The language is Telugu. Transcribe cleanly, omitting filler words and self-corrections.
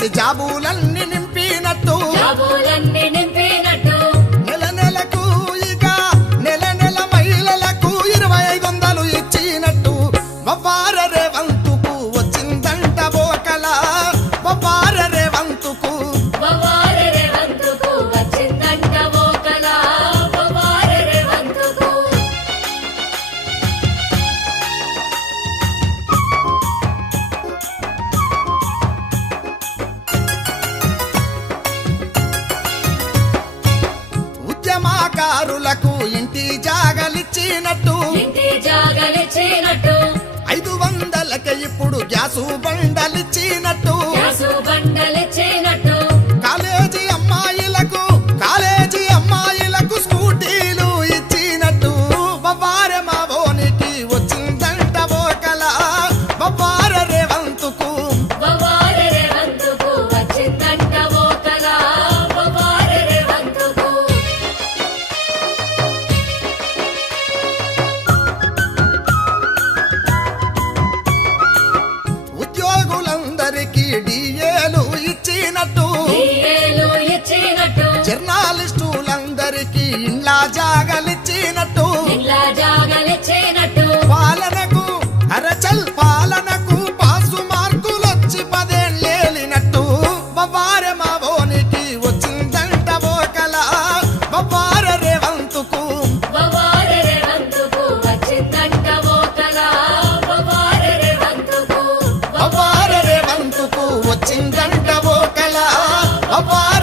చేసి జాబులన్నీ నింపినట్టు నెల నెలకు ఇక నెల నెల మహిళలకు 2500 ఇచ్చినట్టు బొవ్వార రేవంతుకు వచ్చిందంట బోకల బొవ్వార రేవంతుకు ఉద్యమకారులకు ఇంటి జాగలిచ్చినట్టు 500కే ఇప్పుడు గ్యాసు బండలిచ్చినట్టు కాలేజీ అమ్మాయిలకు స్కూటీలు ఇచ్చినట్టు బొవ్వార మావోనికి వచ్చిందంట బోకల బొవ్వార రేవంతుకు ఉద్యోగులందరికీ డిఏలు ఇచ్చినట్టు జర్నలిస్టులందరికీ ఇండ్ల జాగలిచ్చినట్టు పాలనకు అరచల్ పాలనకు పాసు మార్కులొచ్చి 10 ఏళ్ళేలినట్టు బొవ్వార మావోనికి వచ్చిందంట బోకల బొవ్వార రేవంతుకు బొవ్వార రేవంతుకు వచ్చిందంట బోకల బొవ్వార